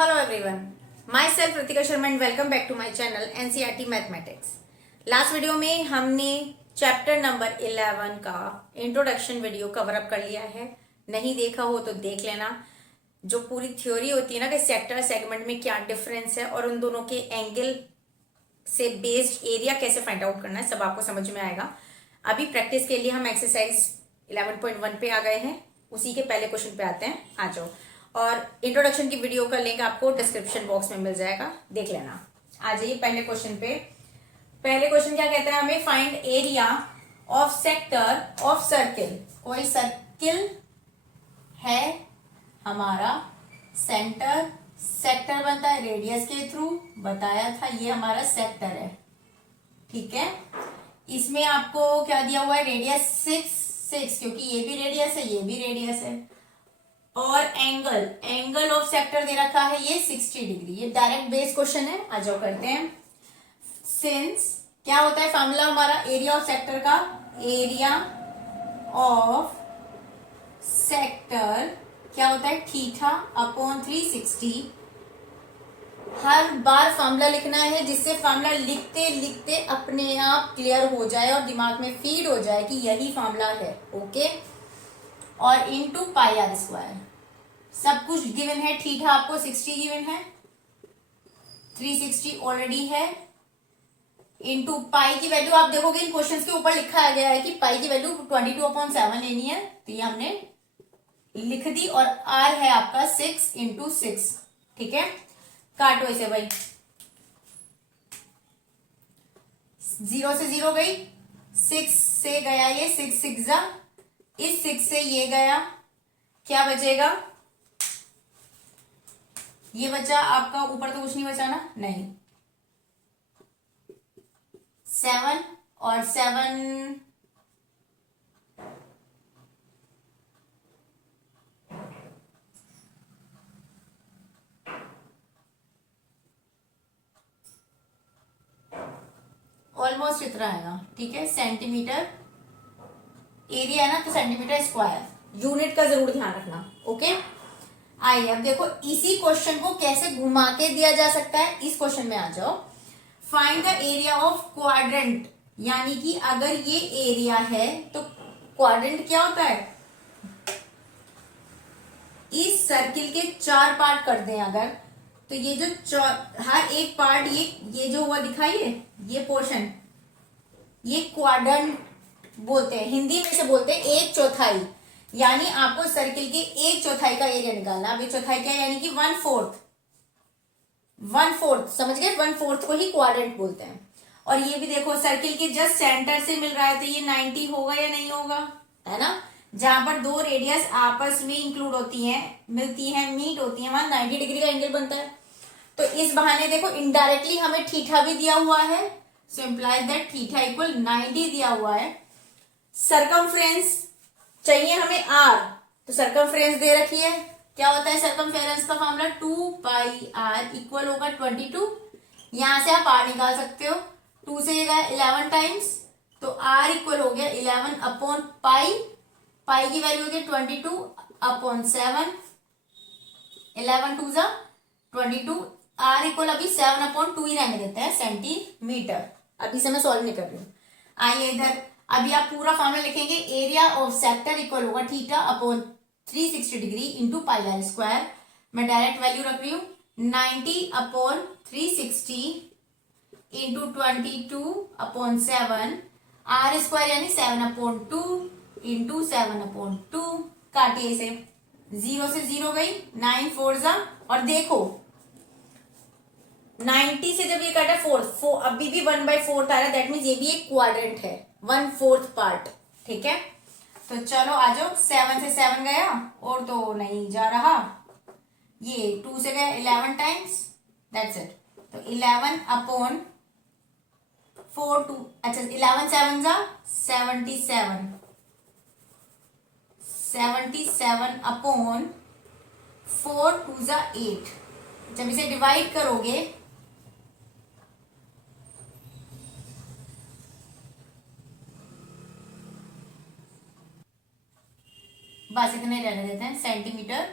Hello everyone, myself Ritika Sharma and welcome back to my channel NCERT Mathematics। Last video में हमने chapter number 11 का introduction video cover up कर लिया है। नहीं देखा हो तो देख लेना। जो पूरी थ्योरी होती है ना कि सेक्टर सेगमेंट में क्या डिफरेंस है और उन दोनों के एंगल से बेस्ड एरिया कैसे फाइंड आउट करना है, सब आपको समझ में आएगा। अभी प्रैक्टिस के लिए हम एक्सरसाइज 11.1 पे आ गए हैं, उसी के पहले क्वेश्चन पे आते हैं। आ जाओ, और इंट्रोडक्शन की वीडियो का लिंक आपको डिस्क्रिप्शन बॉक्स में मिल जाएगा, देख लेना। आ जाइए पहले क्वेश्चन पे। पहले क्वेश्चन क्या कहता है हमें? Find area of sector of circle. कोई सर्किल है हमारा, सेक्टर बनता है रेडियस के थ्रू, बताया था ये हमारा सेक्टर है, ठीक है। इसमें आपको क्या दिया हुआ है? रेडियस 6 क्योंकि ये भी रेडियस है, ये भी रेडियस है। और एंगल ऑफ सेक्टर दे रखा है ये 60 डिग्री। ये डायरेक्ट बेस क्वेश्चन है, आ जाओ करते हैं। सिंस क्या होता है फॉर्मूला हमारा एरिया ऑफ सेक्टर का? एरिया ऑफ सेक्टर क्या होता है? Theta upon 360। हर बार फॉर्मूला लिखना है जिससे फॉर्मूला लिखते लिखते अपने आप क्लियर हो जाए और दिमाग में फीड हो जाए कि यही फॉर्मूला है, ओके। और इनटू पाई आर स्क्वायर, सब कुछ गिवन है। थीटा आपको 60 गिवन है, 360 ऑलरेडी है। इनटू पाई की वैल्यू आप देखोगे इन क्वेश्चंस के ऊपर लिखा गया है कि पाई की वैल्यू 22/7 लेनी है, तो ये हमने लिख दी। और आर है आपका 6 × 6, ठीक है। काटो इसे भाई, 0 से 0 गई, 6 से गया ये, 6 6 जा, इस 6 से ये गया, क्या बचेगा? ये बचा आपका, ऊपर तो कुछ नहीं बचा ना, नहीं। 7 और 7 ऑलमोस्ट इतना आएगा, ठीक है। सेंटीमीटर एरिया है ना, तो सेंटीमीटर स्क्वायर, यूनिट का जरूर ध्यान रखना, ओके। आइए अब देखो इसी क्वेश्चन को कैसे घुमा के दिया जा सकता है, इस क्वेश्चन में आ जाओ। Find the area of quadrant, यानी कि अगर ये एरिया है तो क्वाड्रेंट क्या होता है? इस सर्किल के 4 पार्ट कर दें अगर, तो ये जो हर एक पार्ट, ये जो हुआ दिखाइए, ये पोर्शन, ये क्वाड्रेंट बोलते हैं, हिंदी में से बोलते हैं 1/4। यानी आपको सर्किल के 1/4 का एरिया निकालना। अब 1/4 क्या है? यानी कि 1/4 समझ गए? 1/4 को ही क्वाड्रेंट बोलते हैं। और ये भी देखो सर्किल के जस्ट सेंटर से मिल रहा है, तो ये 90 होगा या नहीं होगा, है ना। जहां पर दो रेडियस आपस में इंक्लूड होती हैं, मिलती हैं, मीट होती हैं, वहां 90 डिग्री का एंगल बनता है। तो इस बहाने देखो इनडायरेक्टली हमें थीटा भी दिया हुआ है, सो इम्प्लाइज दैट थीटा इक्वल 90 दिया हुआ है। सरकमफ्रेंस चाहिए हमें आर, तो सरकमफ्रेंस दे रखी है। क्या होता है सरकमफ्रेंस का फॉर्मूला? 2πr इक्वल होगा 22। यहां से आप आर निकाल सकते हो, 2 से ये गया 11 टाइम्स, तो आर इक्वल हो गया 11/पाई। पाई की वैल्यू हो गई 22/7, 11 2 जा 22। आर इक्वल अभी 7/2 ही रहने देते हैं, सेंटीमीटर। अभी से मैं सॉल्व नहीं कर रही हूँ। आइए इधर, अभी आप पूरा फॉर्मूला लिखेंगे। एरिया ऑफ सेक्टर इक्वल होगा theta upon 360 degree into pi r square. मैं डायरेक्ट वैल्यू रख रही हूँ, 90/360 इंटू 22/7, आर स्क्वायर यानी 7/2 इंटू 7/2। काटिए इसे, 0 से 0 गई, 9 4 जा, और देखो 90 से जब ये कटा 4 अभी भी 1/4 आ रहा है, दैट मीन्स ये भी एक क्वाड्रेंट है, 1/4 पार्ट, ठीक है। तो चलो आ जाओ, 7 से 7 गया और तो नहीं जा रहा, ये 2 से गया 11 टाइम्स, दैट्स इट। तो 11/4 2, अच्छा 11 7 जा 77, 77/4 2 जा 8। जब इसे डिवाइड करोगे, बस इतने रहने देते हैं, centimetre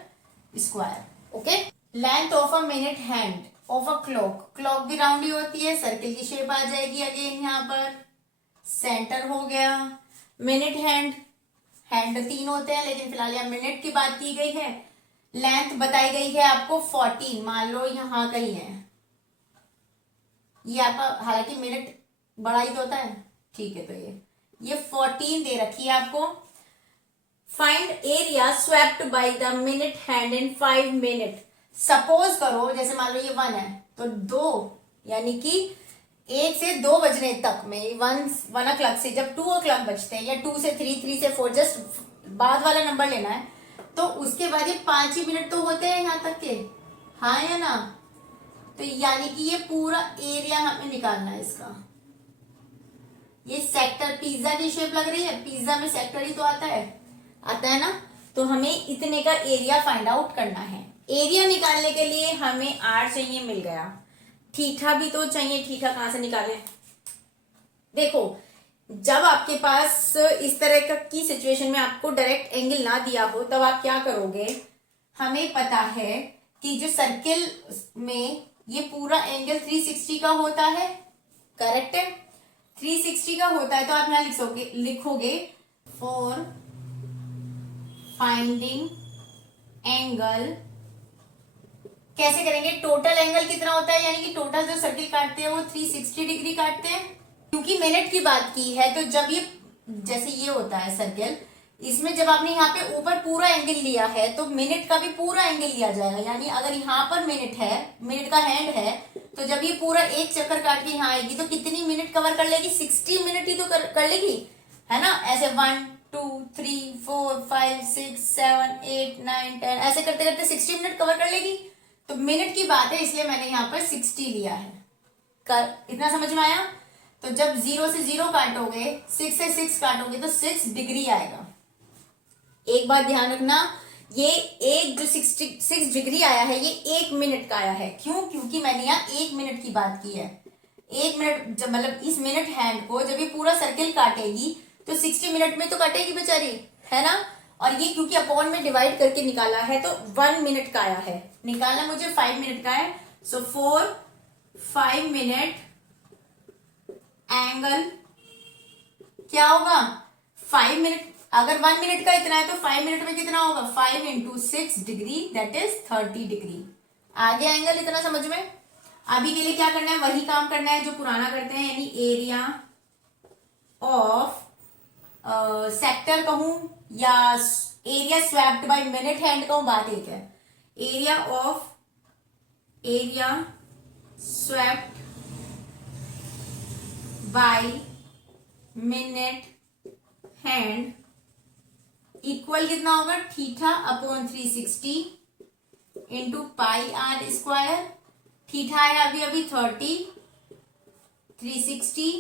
square, okay. Length of a minute hand of a clock, clock भी राउंड ही होती है, सर्किल की शेप आ जाएगी अगेन यहाँ पर, सेंटर हो गया, मिनट हैंड, हैंड 3 होते हैं लेकिन फिलहाल यहाँ मिनट की बात की गई है, लेंथ बताई गई है आपको 14, मान लो यहाँ कहीं है, ये आपका हालांकि मिनट बड़ा ही तो होता है, ठीक है, तो ये 14 दे रखी है आपको। Find area swept by the minute hand in 5 minute. Suppose करो जैसे मान लो ये 1 है तो 2 यानी कि 1 से 2 बजने तक में 1 o'clock से जब 2 o'clock बजते हैं या 2 से 3, 3 से 4, जस्ट बाद वाला नंबर लेना है, तो उसके बाद ये 5 ही मिनट तो होते हैं यहाँ तक के, हाँ या ना। तो यानी कि ये पूरा एरिया हमें निकालना है इसका। ये सेक्टर पिज्जा की शेप लग रही है, पिज्जा में सेक्टर ही तो आता है ना। तो हमें इतने का एरिया फाइंड आउट करना है। एरिया निकालने के लिए हमें आर चाहिए, मिल गया। थीटा भी तो चाहिए, थीटा कहां से निकाले? देखो जब आपके पास इस तरह की सिचुएशन में आपको डायरेक्ट एंगल ना दिया हो तब आप क्या करोगे, हमें पता है कि जो सर्किल में ये पूरा एंगल 360 का होता है, करेक्ट है, 360 का होता है। तो आप यहां लिखोगे फॉर फाइंडिंग एंगल, कैसे करेंगे, टोटल एंगल कितना होता है, यानी कि टोटल जो सर्किल काटते हैं वो 360 डिग्री काटते हैं। क्योंकि मिनट की बात की है तो जब ये जैसे ये होता है सर्किल, इसमें जब आपने यहाँ पे ऊपर पूरा एंगल लिया है तो मिनट का भी पूरा एंगल लिया जाएगा। यानी अगर यहाँ पर मिनट है, मिनट का हैंड है, तो जब ये पूरा एक चक्कर काट के यहाँ आएगी तो कितनी मिनट कवर कर लेगी, 60 मिनट ही तो कर लेगी, है ना। ऐसे 1 2 3 4 5 6 7 8 9 10 ऐसे करते करते 60 मिनट कवर कर लेगी। तो मिनट की बात है इसलिए मैंने यहाँ पर 60 लिया है। इतना समझ में आया? तो जब 0 से 0 काटोगे, 6 से 6 काटोगे तो 6 डिग्री आएगा। एक बात ध्यान रखना, ये एक जो 6 डिग्री आया है ये 1 मिनट का आया है। क्यों? क्योंकि मैंने यहाँ 1 मिनट की बात की है। 1 मिनट जब मतलब इस मिनट हैंड को जब ये पूरा सर्किल काटेगी तो 60 मिनट में तो काटेगी बेचारी, है ना। और ये क्योंकि अपॉन में डिवाइड करके निकाला है तो 1 मिनट का आया है। निकालना मुझे 5 मिनट का है। सो 5 मिनट एंगल क्या होगा, 5 मिनट, अगर 1 मिनट का इतना है तो 5 मिनट में कितना होगा, 5 into 6 degree, that is 30 degree. आगे एंगल इतना समझ में। अभी के लिए क्या करना है, वही काम करना है जो पुराना करते हैं, यानी एरिया ऑफ सेक्टर कहूं या area swept by minute hand कहूं, बात एक है। Area swept by minute hand equal कितना होगा, theta upon 360 into pi r square. Theta है अभी 30, 360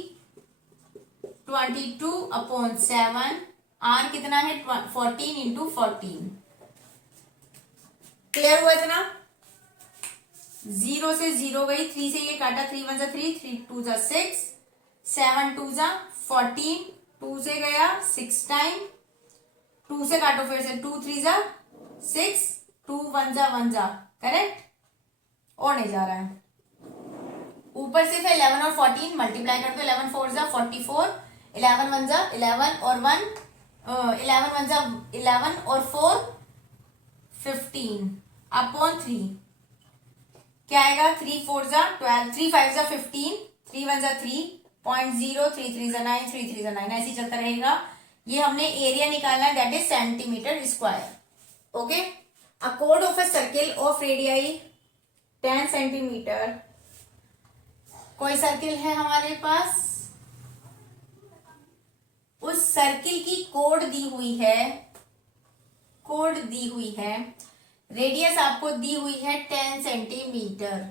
22 अपॉन 7, आर कितना है 14 इंटू 14। क्लियर हुआ इतना? 0 से 0 गई, 3 से ये काटा, 3 1 जा 3, 3 2 जा 6, 7 2 जा 14, 2 से गया 6 टाइम, 2 से काटो फिर से, 2 3 जा 6, 2 1 जा, करेक्ट, और नहीं जा रहा है। ऊपर से फिर 11 और 14 मल्टीप्लाई कर दो, 11 4 जा 44, 11 1 जा 11 और 1 11 1 जा 11 और 4 15 अपॉन 3 क्या आएगा, 3 4 जा 12, 3 5 जा 15, 3 1 जा 3, 0.0, 3 3 जा 9, 3 3 जा 9, ऐसे चलता रहेगा। ये हमने एरिया निकालना है, that is centimetre square. Okay, a code of a circle of radii 10 centimetre. कोई सर्किल है हमारे पास, उस सर्किल की कोड दी हुई है, रेडियस आपको दी हुई है 10 सेंटीमीटर,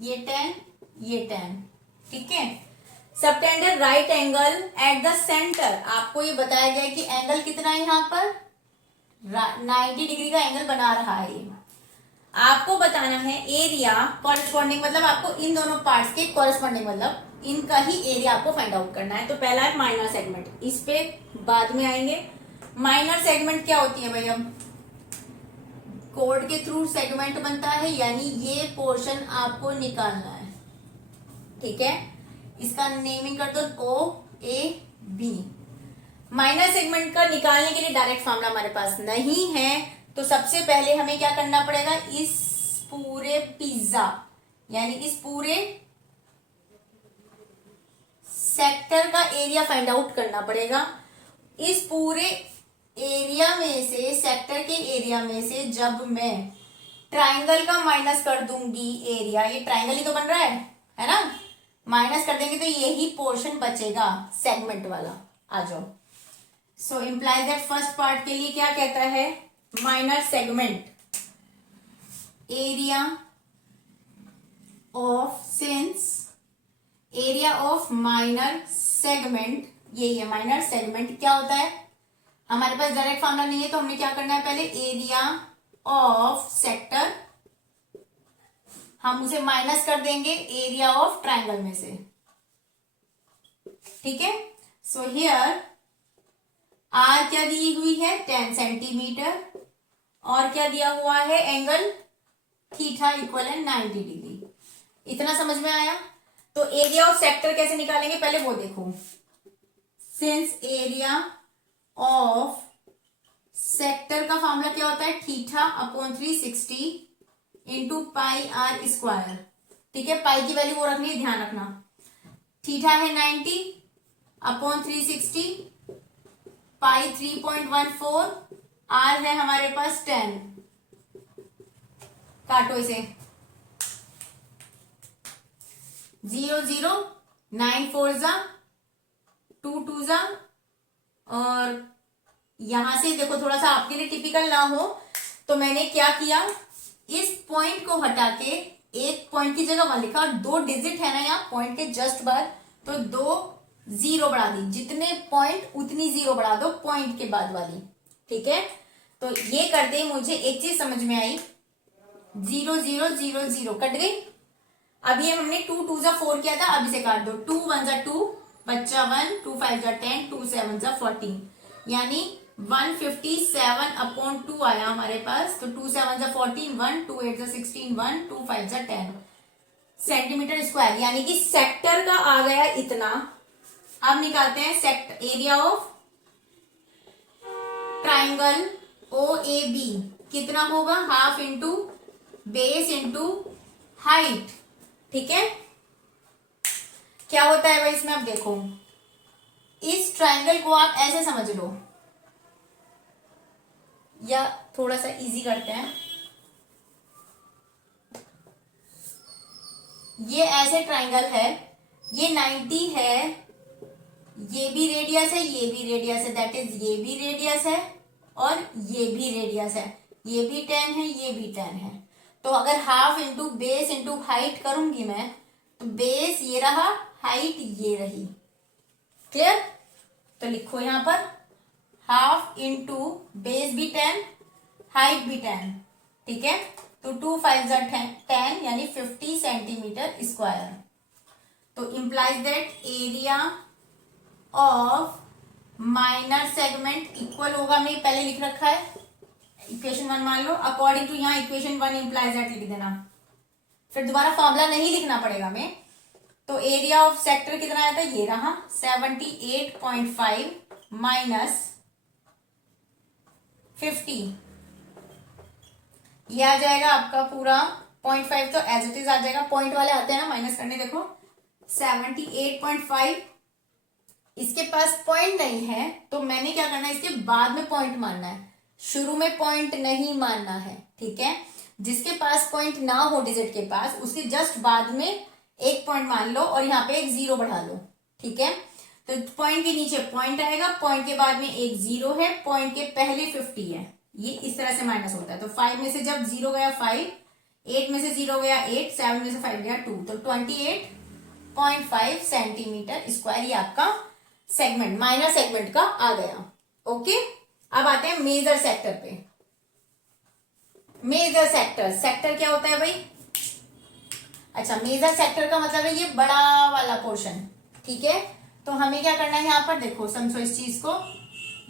ये 10, ठीक है। Subtended right angle at the centre, आपको ये बताया गया कि एंगल कितना है यहाँ पर, 90 डिग्री का एंगल बना रहा है ये। आपको बताना है एरिया कॉरेस्पॉन्डिंग, मतलब आपको इन दोनों पार्ट्स के कॉरेस्पॉन्डिंग, मतलब इनका ही एरिया आपको फाइंड आउट करना है। तो पहला है माइनर सेगमेंट, इस पे बाद में आएंगे। माइनर सेगमेंट क्या होती है भाई, हम कोड के थ्रू सेगमेंट बनता है, यानी ये पोर्शन आपको निकालना है, ठीक है। इसका नेमिंग कर दो OAB। माइनर सेगमेंट का निकालने के लिए डायरेक्ट फॉर्मूला हमारे पास नहीं है, तो सबसे पहले हमें क्या करना पड़ेगा, इस पूरे पिज्जा यानी इस पूरे सेक्टर का एरिया फाइंड आउट करना पड़ेगा। इस पूरे एरिया में से, सेक्टर के एरिया में से जब मैं ट्राइंगल का माइनस कर दूंगी एरिया, ये ट्राइंगल ही तो बन रहा है ना, माइनस कर देंगे तो यही पोर्शन बचेगा सेगमेंट वाला। आ जाओ। सो इम्प्लाइज दैट फर्स्ट पार्ट के लिए क्या कहता है, minor segment area of, since area of minor segment, यही है माइनर सेगमेंट। क्या होता है, हमारे पास डायरेक्ट फॉर्मूला नहीं है, तो हमने क्या करना है, पहले एरिया ऑफ सेक्टर, हम उसे माइनस कर देंगे एरिया ऑफ ट्राइंगल में से, ठीक है। सो हियर आर क्या दी हुई है, 10 सेंटीमीटर, और क्या दिया हुआ है, एंगल थीटा इक्वल है 90 डिग्री। इतना समझ में आया। तो एरिया ऑफ सेक्टर कैसे निकालेंगे, पहले वो देखो। सिंस एरिया ऑफ सेक्टर का फॉर्मूला क्या होता है, theta upon 360 into pi r square, ठीक है। पाई की वैल्यू वो रखनी है, ध्यान रखना। थीटा है 90 अपॉन 360, पाई 3.14, आर है हमारे पास 10। काटो इसे, 0 0 9 4 जा 2 2 जा, और यहां से देखो थोड़ा सा आपके लिए टिपिकल ना हो, तो मैंने क्या किया, इस पॉइंट को हटा के एक पॉइंट की जगह 1 लिखा, और 2 डिजिट है ना यहाँ पॉइंट के जस्ट बाद, तो 2 0 बढ़ा दी, जितने पॉइंट उतनी 0 बढ़ा दो पॉइंट के बाद वाली, ठीक है। तो ये करते मुझे एक चीज समझ में आई, 0 0 0 0 कट गई। अब ये हमने 2 2 जा 4 किया था, अब इसे काट दो, 2 1 जा 2 बच्चा 1, 2 5 जा 10, 2 7 जा 14, यानी 157 अपॉन 2 आया हमारे पास। तो 2 7 जा 14, 1 2 8 जा 16, 1 2 5 जा 10 सेंटीमीटर स्क्वायर, यानी कि सेक्टर का आ गया इतना। अब निकालते हैं sector area of triangle OAB, कितना होगा, half into base into height, ठीक है। क्या होता है भाई इसमें, अब देखो, इस ट्राइंगल को आप ऐसे समझ लो, या थोड़ा सा इजी करते हैं, ये ऐसे ट्राइंगल है, ये 90 है, ये भी रेडियस है, ये भी रेडियस है, दैट इज ये भी रेडियस है और ये भी रेडियस है, ये भी 10 है, ये भी 10 है। तो अगर half into base into height करूंगी मैं, तो बेस ये रहा, हाइट ये रही, क्लियर। तो लिखो यहां पर हाफ इंटू बेस भी 10, हाइट भी 10, ठीक है। तो 2 5 जा 10 यानी 50 सेंटीमीटर स्क्वायर। तो implies that area of minor segment equal होगा, मैं पहले लिख रखा है इक्वेशन 1 मान लो, अकॉर्डिंग टू यहाँ इक्वेशन 1 इंप्लाइज दैट लिख देना, फिर दोबारा फॉर्मूला नहीं लिखना पड़ेगा मैं। तो एरिया ऑफ सेक्टर कितना आया था, ये रहा 78.5 माइनस 50, ये आ जाएगा आपका पूरा 0.5, तो एज इट इज आ जाएगा, पॉइंट वाले आते हैं ना माइनस करने, देखो 78.5, इसके पास पॉइंट नहीं है, तो मैंने क्या करना है, इसके बाद में पॉइंट मानना है, शुरू में पॉइंट नहीं मानना है, ठीक है। जिसके पास पॉइंट ना हो डिजिट के पास, उसके जस्ट बाद में एक पॉइंट मान लो और यहाँ पे एक 0 बढ़ा लो, ठीक है। तो पॉइंट के नीचे पॉइंट आएगा, पॉइंट के बाद में एक 0 है, पॉइंट के पहले 50 है, ये इस तरह से माइनस होता है। तो 5 में से जब 0 गया 5, 8 में से 0 गया 8, 7 में से 5 गया 2, तो 28.5 सेंटीमीटर स्क्वायर ये आपका सेगमेंट, माइनर सेगमेंट का आ गया। ओके, अब आते हैं मेजर सेक्टर पे। मेजर सेक्टर, सेक्टर क्या होता है भाई, अच्छा मेजर सेक्टर का मतलब है ये बड़ा वाला पोर्शन, ठीक है। तो हमें क्या करना है, यहां पर देखो समझो इस चीज को,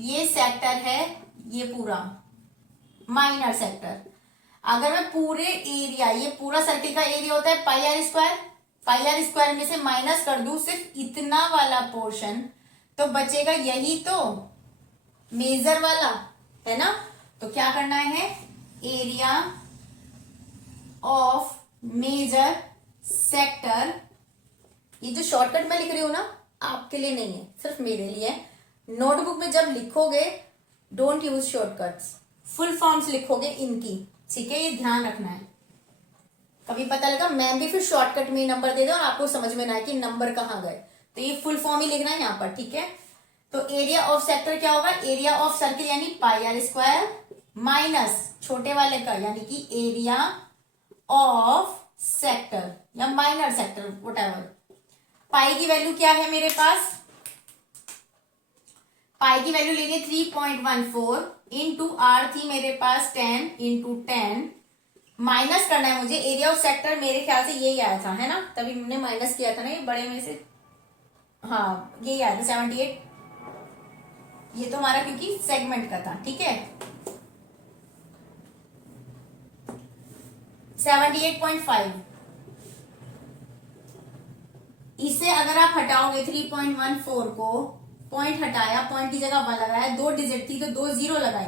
ये सेक्टर है, ये पूरा माइनर सेक्टर। अगर मैं पूरे एरिया, ये पूरा सर्किल का एरिया होता है pi r square, pi r square में से माइनस कर दूं सिर्फ इतना वाला पोर्शन, तो बचेगा यही तो मेजर वाला, है ना। तो क्या करना है, एरिया ऑफ मेजर सेक्टर, ये जो शॉर्टकट मैं लिख रही हूं ना आपके लिए नहीं है, सिर्फ मेरे लिए। नोटबुक में जब लिखोगे don't use shortcuts, full forms लिखोगे इनकी, ठीक है, ये ध्यान रखना है। कभी पता लगा मैं भी फिर शॉर्टकट में नंबर दे दूं और आपको समझ में ना आए कि नंबर कहाँ गए, तो ये फुल फॉर्म ही लिखना है यहाँ पर, ठीक है। तो एरिया ऑफ सेक्टर क्या होगा, एरिया ऑफ सर्किल यानी पाई आर स्क्वायर माइनस छोटे वाले का यानी कि एरिया ऑफ सेक्टर या माइनर सेक्टर व्हाटएवर। पाई की वैल्यू क्या है मेरे पास, पाई की वैल्यू लेनी है 3.14 इंटू आर थी मेरे पास 10 इंटू 10, माइनस करना है मुझे एरिया ऑफ सेक्टर, मेरे ख्याल से यही आया था, है ना, तभी हमने माइनस किया था ना, ये बड़े में से, हाँ यही आया था 78, ये तो हमारा क्योंकि सेगमेंट का था, ठीक है। 78.5, इसे अगर आप हटाओगे 3.14 को, पॉइंट हटाया, पॉइंट की जगह 1 लगाया, 2 डिजिट थी तो 2 जीरो लगाई,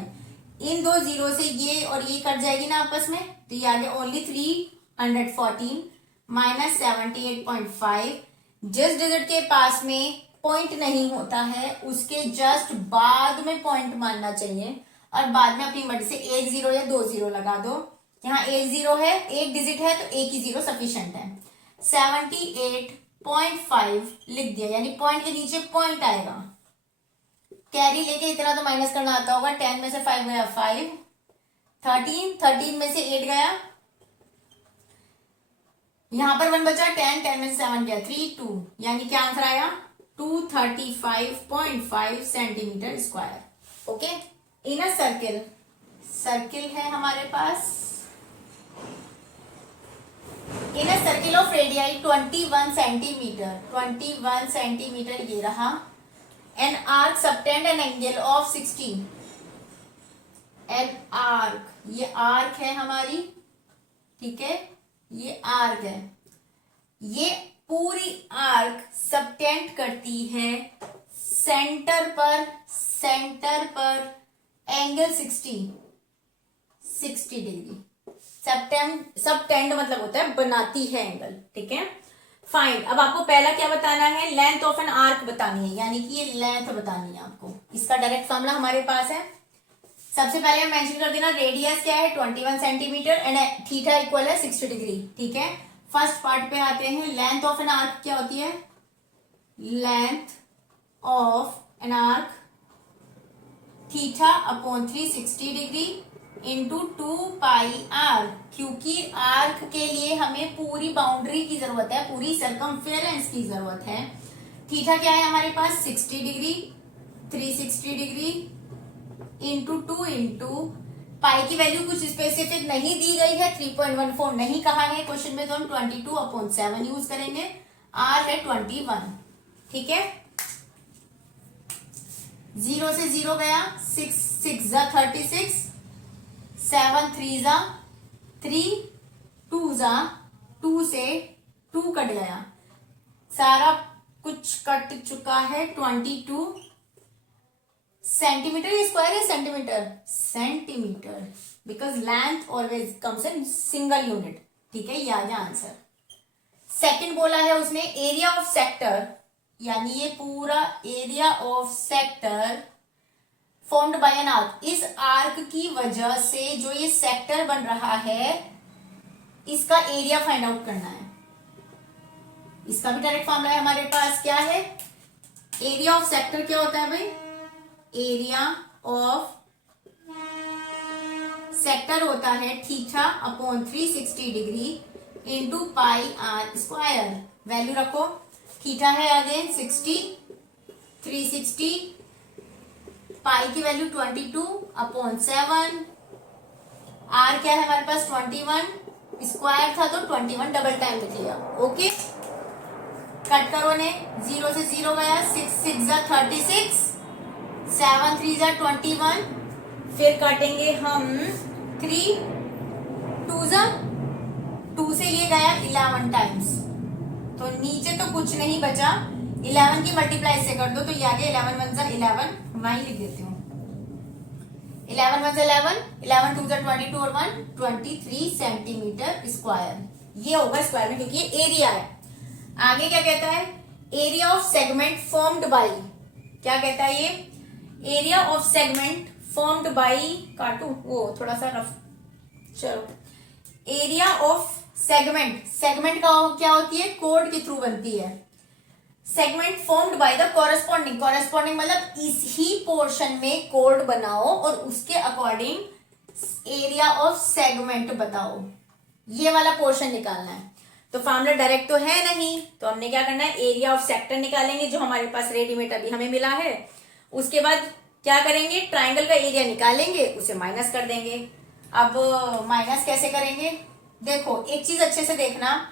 इन 2 जीरो से ये और ये कट जाएगी ना आपस में, तो ये आ गया ओनली 314 माइनस 78.5। जिस डिजिट के पास में पॉइंट नहीं होता है उसके जस्ट बाद में पॉइंट मानना चाहिए, और बाद में अपनी मर्जी से 1 जीरो या 2 जीरो लगा दो। यहाँ 1 जीरो है, एक डिजिट है तो एक ही जीरो सफिशिएंट है। 78.5 लिख दिया, यानी पॉइंट के नीचे पॉइंट आएगा। कैरी लेके इतना तो माइनस करना आता होगा, 10 में से 5 गया 5, 13 में से 8 गया, यहां पर 1 बचा, 10 में से 7 गया 3 2, यानी क्या आंसर आया 235.5 centimetre square. Okay, inner circle, circle है हमारे पास, inner circle of radii 21 centimetre, 21 centimetre ये रहा। An arc subtend an angle of 60, an arc, ये आर्क है हमारी, ठीक है, ये आर्क है, ये पूरी आर्क सबटेंड करती है सेंटर पर एंगल 60 डिग्री। सबटेंड मतलब होता है बनाती है एंगल, ठीक है। फाइंड, अब आपको पहला क्या बताना है, लेंथ ऑफ एन आर्क बतानी है, यानी कि ये लेंथ बतानी है आपको। इसका डायरेक्ट फॉर्मूला हमारे पास है। सबसे पहले हम मेंशन कर देना रेडियस क्या है 21 सेंटीमीटर एंड थीटा इक्वल है 60 डिग्री, ठीक है। फर्स्ट पार्ट पे आते हैं, लेंथ ऑफ एन आर्क क्या होती है, length of an arc theta upon 360 degree into 2 pi r, क्योंकि आर्क के लिए हमें पूरी बाउंड्री की जरूरत है, पूरी सरकमफेरेंस की जरूरत है। थीटा क्या है हमारे पास 60 degree, 360 degree into 2 into pi की वैल्यू कुछ स्पेसिफिक नहीं दी गई है, 3.14 नहीं कहा है क्वेश्चन में, तो हम 22/7 यूज करेंगे। आर है 21, ठीक है। 0 से 0 गया, 6 6 जा 36, 7 3 जा 3, 2 जा 2 से 2 कट गया, सारा कुछ कट चुका है। 22 सेंटीमीटर, स्क्वायर है centimetre, centimetre, because length always comes in single unit, ठीक है, ये आ गया आंसर। सेकंड बोला है उसने एरिया ऑफ सेक्टर, यानी ये पूरा area of sector formed by an arc, इस आर्क की वजह से जो ये सेक्टर बन रहा है इसका एरिया फाइंड आउट करना है। इसका भी डायरेक्ट फॉर्मूला है हमारे पास, क्या है, एरिया ऑफ सेक्टर क्या होता है भाई, एरिया ऑफ सेक्टर होता है theta upon 360 degree into pi r square. Value रखो, थीटा है अगेन 60, 360, पाई की वैल्यू 22/7, आर क्या है हमारे पास 21, स्क्वायर था तो 21 डबल टाइम लिख लिया। ओके, कट करो ने, 0 से 0 गया, 6 6 जा 36, 7 3 जा 21, फिर काटेंगे हम 3 टू जा 2 से ये गया 11 टाइम्स, तो नीचे तो कुछ नहीं बचा, 11 की मल्टीप्लाई से कर दो तो ये आ गया 11 वन जा 11, वहीं लिख देती हूँ 11 वन जा 11, 11 टू जा 22 और 1 23 सेंटीमीटर स्क्वायर। ये होगा स्क्वायर में क्योंकि ये एरिया है। आगे क्या कहता है, area of segment formed by, क्या कहता है ये, area of segment formed by, काटू वो थोड़ा सा रफ, चलो, एरिया ऑफ सेगमेंट, सेगमेंट का क्या होती है, कोड के थ्रू बनती है, segment formed by the corresponding, corresponding मतलब इस ही पोर्शन में कोड बनाओ और उसके अकॉर्डिंग एरिया ऑफ सेगमेंट बताओ, ये वाला पोर्शन निकालना है। तो फॉर्मूला डायरेक्ट तो है नहीं, तो हमने क्या करना है, एरिया ऑफ सेक्टर निकालेंगे जो हमारे पास रेडीमेड अभी हमें मिला है। उसके बाद क्या करेंगे, ट्राइंगल का एरिया निकालेंगे, उसे माइनस कर देंगे। अब माइनस कैसे करेंगे, देखो एक चीज अच्छे से देखना,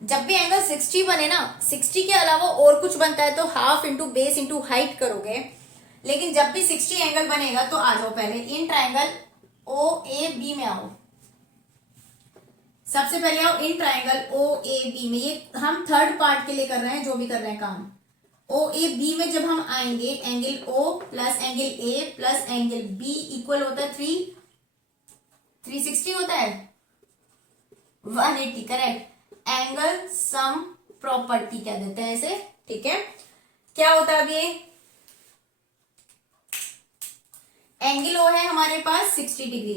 जब भी एंगल 60 बने ना, 60 के अलावा और कुछ बनता है तो half into base into height करोगे, लेकिन जब भी 60 एंगल बनेगा तो आ जाओ पहले इन ट्राइंगल ओ ए बी में आओ, सबसे पहले आओ इन ट्राइंगल ओ ए बी में। ये हम थर्ड पार्ट के लिए कर रहे हैं, जो भी कर रहे हैं काम। ओ ए बी में जब हम आएंगे, angle O plus angle A plus angle B equal होता है 360 होता है 180, करेक्ट। एंगल सम प्रॉपर्टी कह देते हैं इसे, ठीक है। क्या होता है अब ये एंगल ओ है हमारे पास 60 डिग्री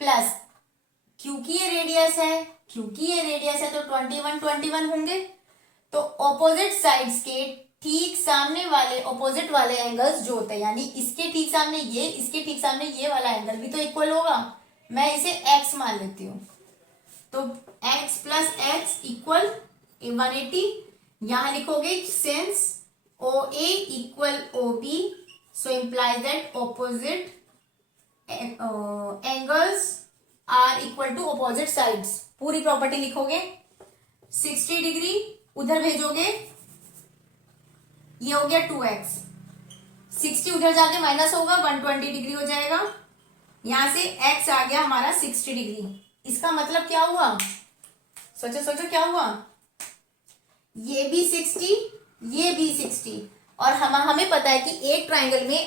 प्लस, क्योंकि ये रेडियस है तो 21 होंगे, तो ऑपोजिट साइड्स के ठीक सामने वाले ऑपोजिट वाले एंगल्स जो होते हैं, यानी इसके ठीक सामने ये, इसके ठीक सामने ये वाला एंगल भी तो इक्वल होगा। मैं इसे x मान लेती हूं, तो x प्लस x इक्वल 180। यहां लिखोगे since O A equal O B, so implies that opposite angles are equal to opposite sides. पूरी प्रॉपर्टी लिखोगे, 60 डिग्री उधर भेजोगे, ये हो गया 2x, 60 उधर जाके माइनस होगा 120 डिग्री हो जाएगा, यहां से x आ गया हमारा 60 डिग्री। इसका मतलब क्या हुआ, सोचो क्या हुआ, ये भी 60 ये भी 60, और हमें पता है कि एक ट्राइंगल में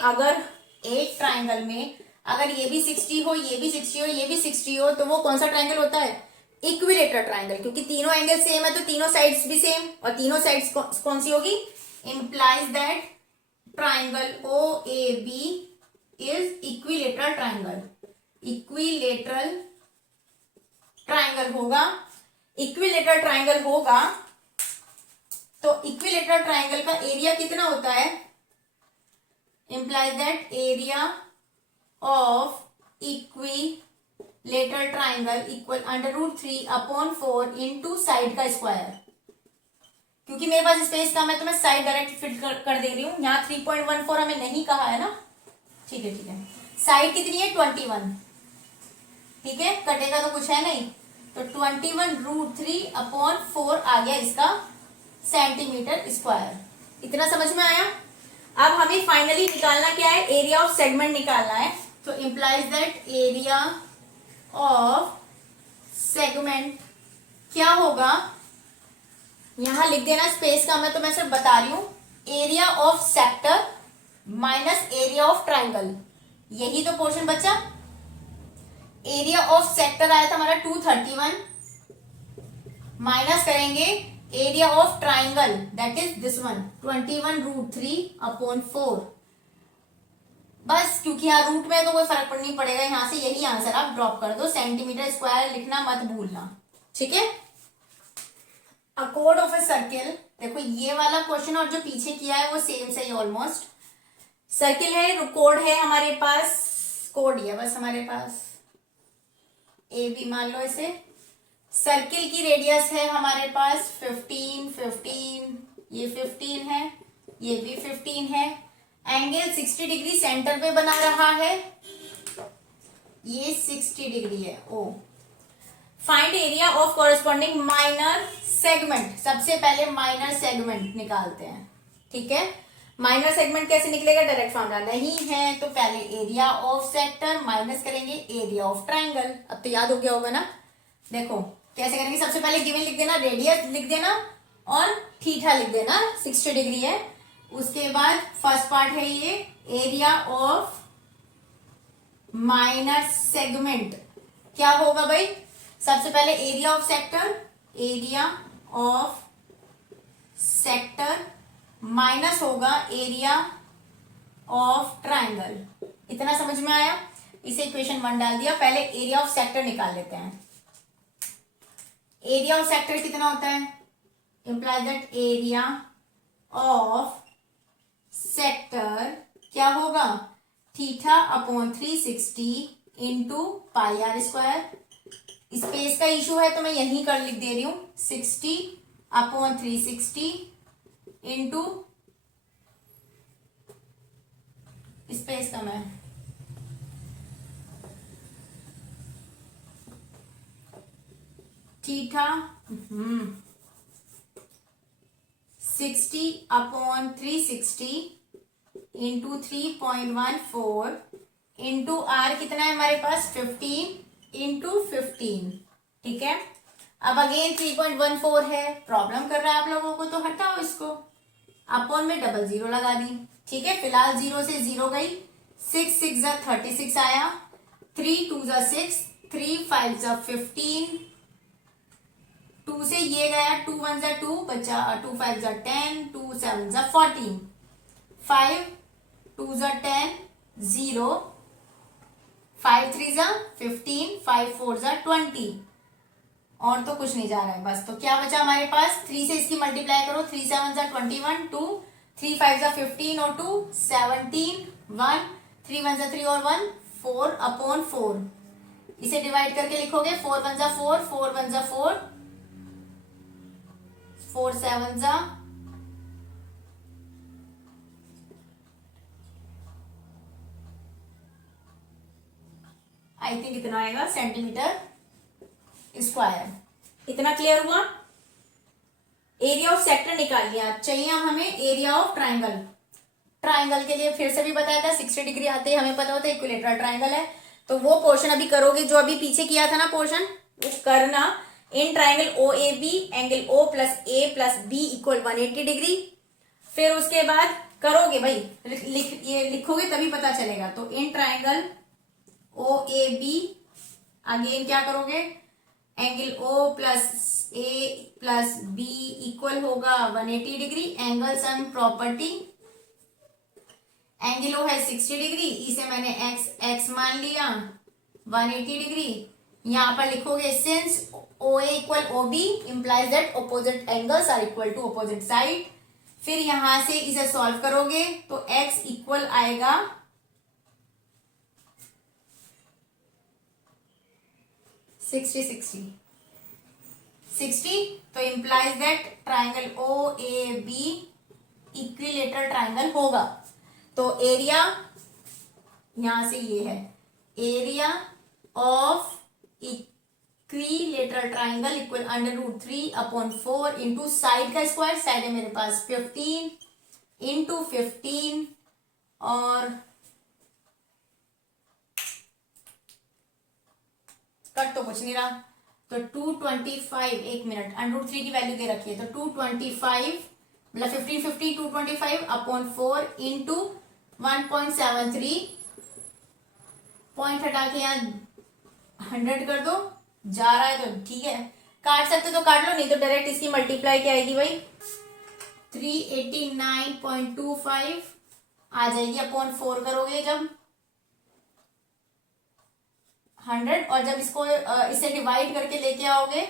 अगर ये भी 60 हो, ये भी 60 हो, ये भी 60 हो, तो वो कौन सा ट्राइंगल होता है, इक्विलेटरल ट्राइंगल, क्योंकि तीनों एंगल सेम है तो तीनों साइड्स भी सेम, और तीनों साइड्स कौन सी होगी, implies that triangle O A B is equilateral triangle. Equilateral triangle होगा, तो इक्विलेटरल ट्राइंगल का एरिया कितना होता है, implies that area of equilateral triangle equal √3/4 into side का स्क्वायर। क्योंकि मेरे पास स्पेस कम है तो मैं साइड डायरेक्ट फिट कर दे रही हूँ, यहाँ 3.14 हमें नहीं कहा है ना, ठीक है। साइड कितनी है 21, ठीक है, कटेगा तो कुछ है नहीं, तो 21 √3/4 आ गया इसका सेंटीमीटर स्क्वायर। इतना समझ में आया। अब हमें फाइनली निकालना क्या है, एरिया ऑफ सेगमेंट निकालना है, तो implies that area of segment क्या होगा, यहां लिख देना, स्पेस का मैं तो मैं सिर्फ बता रही हूं, area of sector minus area of triangle, यही तो पोर्शन बचा। एरिया ऑफ सेक्टर आया था हमारा 231, माइनस करेंगे area of triangle that is this one 21 √3/4। बस क्योंकि यहाँ रूट में तो कोई फर्क नहीं पड़ेगा, यहां से यही आंसर आप ड्रॉप कर दो, सेंटीमीटर स्क्वायर लिखना मत भूलना, ठीक है। A code of a circle, देखो ये वाला क्वेश्चन और जो पीछे किया है वो सेम से ही ऑलमोस्ट। सर्किल है, कोड है हमारे पास, कोड है बस हमारे पास, ए बी मान लो इसे। सर्किल की रेडियस है हमारे पास 15, ये 15 है, ये भी 15 है। एंगल 60 डिग्री सेंटर पे बना रहा है, ये 60 डिग्री है O. Find area of corresponding minor segment, सबसे पहले माइनर सेगमेंट निकालते हैं, ठीक है। माइनर सेगमेंट कैसे निकलेगा, डायरेक्ट फॉर्मूला नहीं है तो पहले एरिया ऑफ सेक्टर माइनस करेंगे एरिया ऑफ ट्राइंगल। अब तो याद हो गया होगा ना। देखो कैसे करेंगे, सबसे पहले गिवन लिख देना, रेडियस लिख देना और थीटा लिख देना, 60 डिग्री है। उसके बाद फर्स्ट पार्ट है ये एरिया ऑफ माइनर सेगमेंट। क्या होगा भाई, सबसे पहले area of sector, area of sector minus होगा एरिया ऑफ ट्राइंगल। इतना समझ में आया, इसे इक्वेशन 1 डाल दिया। पहले एरिया ऑफ सेक्टर निकाल लेते हैं। एरिया ऑफ सेक्टर कितना होता है, imply that area of sector क्या होगा, theta upon 360 into pi r square. Space का इशू है तो मैं यहीं कर लिख दे रही हूं, 60 अपॉन 360 इंटू स्पेस कम है, theta 60 upon 360 into 3.14 into r कितना है हमारे पास 15 इंटू 15। ठीक है, अब अगेन 3.14 है, प्रॉब्लम कर रहा है आप लोगों को तो हटाओ इसको, अपॉन में डबल जीरो लगा दी। ठीक है, फिलहाल जीरो से जीरो गई, 6 6 जा 36 आया, 3 2 जा 6, 3 5 जा 15, 2 से ये गया, 2 1 जा 2 बचा, 2 5 जा 10, 2 7 जा 14, 5 2 जा 10, 0, 5 3 जा 15, 5 4 जा 20 और तो कुछ नहीं जा रहा है बस। तो क्या बचा हमारे पास, 3 से इसकी मल्टीप्लाई करो, 3 7 जा 21, 2 3 5 जा 15 और 2 17, 1 3 1 जा 3 और 1 4 अपॉन 4। इसे डिवाइड करके लिखोगे, 4 1 जा 4, 4 1 जा 4, 4 7 जा आई थिंक इतना आएगा सेंटीमीटर स्क्वायर। इतना क्लियर हुआ, एरिया ऑफ सेक्टर निकाल लिया। चाहिए अब हमें एरिया ऑफ ट्राइंगल। ट्राइंगल के लिए फिर से भी बताया था 60 डिग्री आते ही हमें पता होता है इक्विलेटरल ट्राइंगल है, तो वो पोर्शन अभी करोगे जो अभी पीछे किया था ना पोर्शन, वो करना। In triangle O A B angle O plus A plus B equal 180 degree. फिर उसके बाद करोगे भाई, ये लिखोगे तभी पता चलेगा। तो in triangle O A B again क्या करोगे, angle O plus A plus B equal होगा 180 degree. Angle sum property, angle O है 60 डिग्री, इसे मैंने एक्स मान लिया, 180 डिग्री। यहां पर लिखोगे since O A equal O B implies that opposite angles are equal to opposite side. फिर यहां से इसे सॉल्व करोगे तो एक्स इक्वल आएगा 60 तो implies that triangle O A B equilateral triangle होगा। तो एरिया यहां से ये है, area of equilateral triangle equal √3 upon 4 into side का स्क्वायर, साइड है मेरे पास 15 इंटू 15 और कट तो कुछ नहीं रहा, तो 225, एक मिनट, √3 की वैल्यू दे रखी है, तो 225 मतलब 15 50 225 अपॉन 4 इंटू 1.73, पॉइंट हटा के यहाँ 100 कर दो, जा रहा है तो ठीक है, काट सकते तो काट लो, नहीं तो डायरेक्ट इसकी मल्टीप्लाई क्या आएगी भाई, 389.25 आ जाएगी अपॉन 4 करोगे जब 100, और जब इसको इसे डिवाइड करके लेके आओगे